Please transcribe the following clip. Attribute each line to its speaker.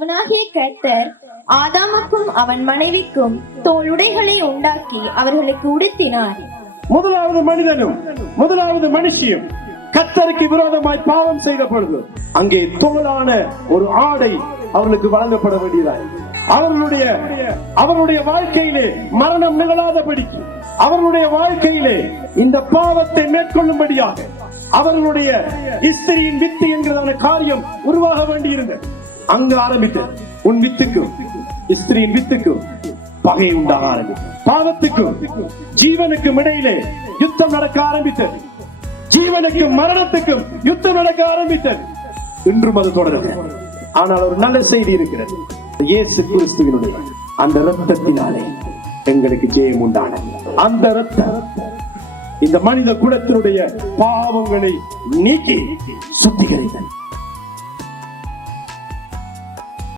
Speaker 1: அவனாகிய கர்த்தர் ஆதாமுக்கும் அவன் மனைவிக்கும் தோளுடைகளை உண்டாக்கி அவர்களுக்கு உடுத்தினார்.
Speaker 2: முதலாவது மனிதனும் முதலாவது மனுஷியும் கத்தருக்கு விரோதமாய் பாவம் செய்த பொழுது அங்கே தோளான ஒரு ஆடை அவர்களுக்கு வழங்கப்பட வேண்டியதாய். அவர்களுடைய அவருடைய வாழ்க்கையிலே மரணம் நிகழாதபடிக்கு அவர்களுடைய வாழ்க்கையிலே இந்த பாவத்தை மேற்கொள்ளும்படியாக அவர்களுடைய இஸ்திரியின் வித்து என்கிறதான காரியம் உருவாக வேண்டியிருந்தது. அங்கு ஆரம்பித்து உன் வித்துக்கும் ஸ்திரியின் வித்துக்கும் பகை உண்டாக ஆரம்பித்து பாவத்துக்கும் ஜீவனுக்கும் இடையிலே யுத்தம் நடக்க ஆரம்பித்தது ஜீவனுக்கும் மரணத்துக்கும் யுத்தம் நடக்க ஆரம்பித்தது இன்றும் அது தொடரும் ஆனால் ஒரு நல்ல செய்தி இருக்கிறது. இயேசு கிறிஸ்துவினுடைய அந்த ரத்தத்தினாலே எங்களுக்கு ஜெயம் உண்டானது. அந்த ரத்தம் இந்த மனித குலத்தினுடைய பாவங்களை நீக்கி சுத்திகள்